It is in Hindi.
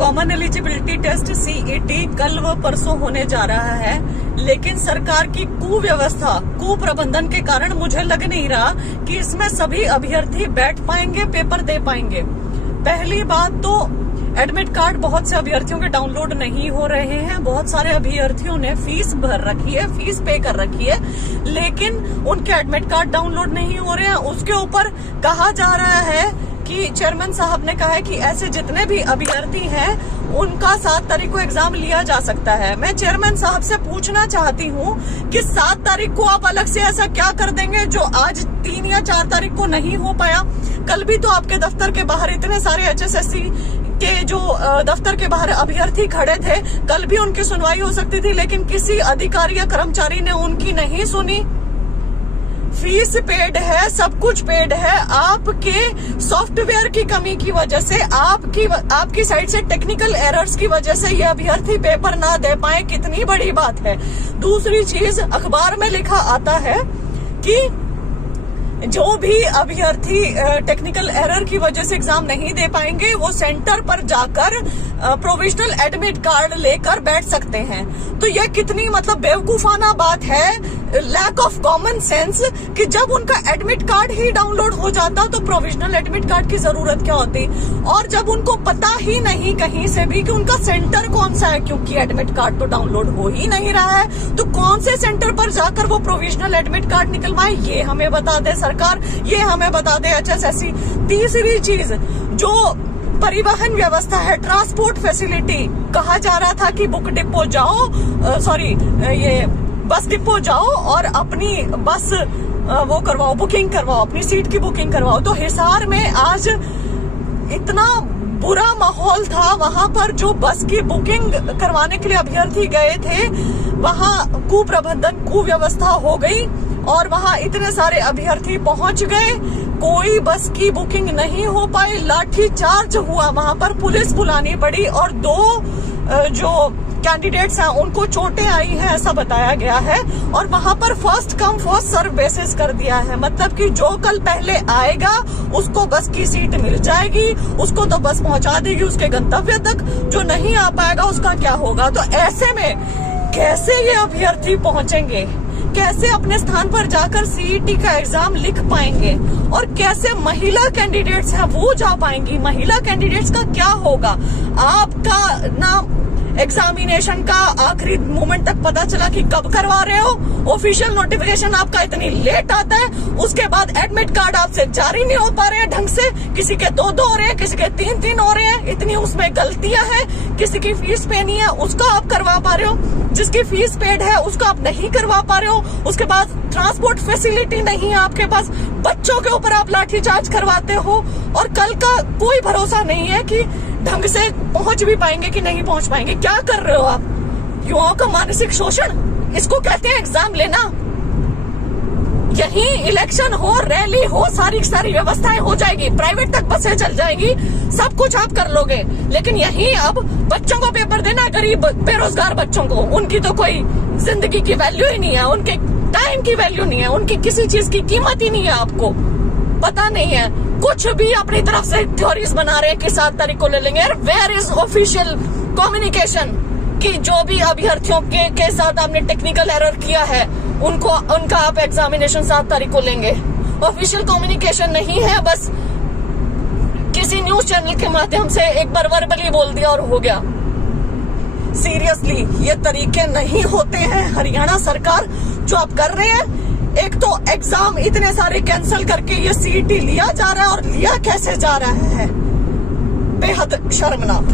कॉमन एलिजिबिलिटी टेस्ट सीईटी कल व परसों होने जा रहा है, लेकिन सरकार की कुव्यवस्था, कुप्रबंधन के कारण मुझे लग नहीं रहा कि इसमें सभी अभ्यर्थी बैठ पाएंगे, पेपर दे पाएंगे। पहली बात तो एडमिट कार्ड बहुत से अभ्यर्थियों के डाउनलोड नहीं हो रहे हैं। बहुत सारे अभ्यर्थियों ने फीस भर रखी है, फीस पे कर रखी है, लेकिन उनके एडमिट कार्ड डाउनलोड नहीं हो रहे हैं। उसके ऊपर कहा जा रहा है कि चेयरमैन साहब ने कहा है कि ऐसे जितने भी अभ्यर्थी हैं उनका 7 तारीख को एग्जाम लिया जा सकता है। मैं चेयरमैन साहब से पूछना चाहती हूँ कि 7 तारीख को आप अलग से ऐसा क्या कर देंगे जो आज 3 या 4 तारीख को नहीं हो पाया। कल भी तो आपके दफ्तर के बाहर इतने सारे HSSC के जो दफ्तर के बाहर अभ्यर्थी खड़े थे, कल भी उनकी सुनवाई हो सकती थी, लेकिन किसी अधिकारी या कर्मचारी ने उनकी नहीं सुनी। फीस पेड है, सब कुछ पेड है। आपके सॉफ्टवेयर की कमी की वजह से, आपकी साइड से टेक्निकल एरर्स की वजह से ये अभ्यर्थी पेपर ना दे पाए, कितनी बड़ी बात है। दूसरी चीज, अखबार में लिखा आता है कि जो भी अभ्यर्थी टेक्निकल एरर की वजह से एग्जाम नहीं दे पाएंगे वो सेंटर पर जाकर प्रोविजनल एडमिट कार्ड लेकर बैठ सकते हैं। तो यह कितनी मतलब बेवकूफाना बात है, लैक ऑफ कॉमन सेंस, कि जब उनका एडमिट कार्ड ही डाउनलोड हो जाता तो प्रोविजनल एडमिट कार्ड की जरूरत क्या होती। और जब उनको पता ही नहीं कहीं से भी कि उनका सेंटर कौन सा है, क्योंकि एडमिट कार्ड तो डाउनलोड हो ही नहीं रहा है, तो कौन से सेंटर पर जाकर वो प्रोविजनल एडमिट कार्ड निकलवाए, ये हमें बता दे सरकार, ये हमें बता दे HSSC। तीसरी चीज, जो परिवहन व्यवस्था है, ट्रांसपोर्ट फैसिलिटी, कहा जा रहा था कि बुक डिपो जाओ, ये बस डिपो जाओ और अपनी बस वो करवाओ, बुकिंग करवाओ, अपनी सीट की बुकिंग करवाओ। तो हिसार में आज इतना बुरा माहौल था, वहां पर जो बस की बुकिंग करवाने के लिए अभ्यर्थी गए थे, वहां कुप्रबंधन, कुव्यवस्था हो गई और वहां इतने सारे अभ्यर्थी पहुंच गए, कोई बस की बुकिंग नहीं हो पाई, लाठी चार्ज हुआ, वहां पर पुलिस बुलानी पड़ी और 2 जो कैंडिडेट्स हैं उनको चोटें आई हैं, ऐसा बताया गया है। और वहां पर first come first serve basis कर दिया है, मतलब कि जो कल पहले आएगा उसको बस की सीट मिल जाएगी, उसको तो बस पहुंचा देगी उसके गंतव्य तक, जो नहीं आ पाएगा उसका क्या होगा। तो ऐसे में कैसे ये अभ्यर्थी पहुंचेंगे, कैसे अपने स्थान पर जाकर सीईटी का एग्जाम लिख पाएंगे, और कैसे महिला कैंडिडेट्स हैं वो जा पाएंगी। महिला कैंडिडेट्स का क्या होगा। आपका ना एग्जामिनेशन का आखिरी मोमेंट तक पता चला कि कब करवा रहे हो, ऑफिशियल नोटिफिकेशन आपका इतनी लेट आता है, उसके बाद एडमिट कार्ड आपसे जारी नहीं हो पा रहे हैं ढंग से, किसी के 2-2 हो रहे हैं, किसी के 3-3 हो रहे हैं, इतनी उसमें गलतियां हैं, किसी की फीस पे नहीं है उसका आप करवा पा रहे हो, जिसकी फीस पेड है उसको आप नहीं करवा पा रहे हो, उसके बाद ट्रांसपोर्ट फैसिलिटी नहीं है आपके पास, बच्चों के ऊपर आप लाठीचार्ज करवाते हो, और कल का कोई भरोसा नहीं है कि ढंग से पहुंच भी पाएंगे कि नहीं पहुंच पाएंगे। क्या कर रहे हो आप? युवाओं का मानसिक शोषण, इसको कहते हैं एग्जाम लेना। यही इलेक्शन हो, रैली हो, सारी व्यवस्थाएं हो जाएगी, प्राइवेट तक बसें चल जाएगी, सब कुछ आप कर लोगे, लेकिन यही अब बच्चों को पेपर देना, गरीब बेरोजगार बच्चों को, उनकी तो कोई जिंदगी की वैल्यू ही नहीं है, उनके टाइम की वैल्यू नहीं है, उनकी किसी चीज की कीमत ही नहीं है, आपको पता नहीं है, कुछ भी अपनी तरफ से थ्योरीज बना रहे हैं कि 7 तारीख को ले लेंगे। वेयर इज ऑफिशियल कम्युनिकेशन कि जो भी अभ्यर्थियों के साथ आपने टेक्निकल एरर किया है उनका आप एग्जामिनेशन 7 तारीख को लेंगे। ऑफिशियल कम्युनिकेशन नहीं है, बस किसी न्यूज चैनल के माध्यम से एक बार वर्बली बोल दिया और हो गया। सीरियसली ये तरीके नहीं होते हैं। हरियाणा सरकार जो आप कर रहे हैं, एक तो एग्जाम इतने सारे कैंसिल करके ये सीईटी लिया जा रहा है, और लिया कैसे जा रहा है, बेहद शर्मनाक।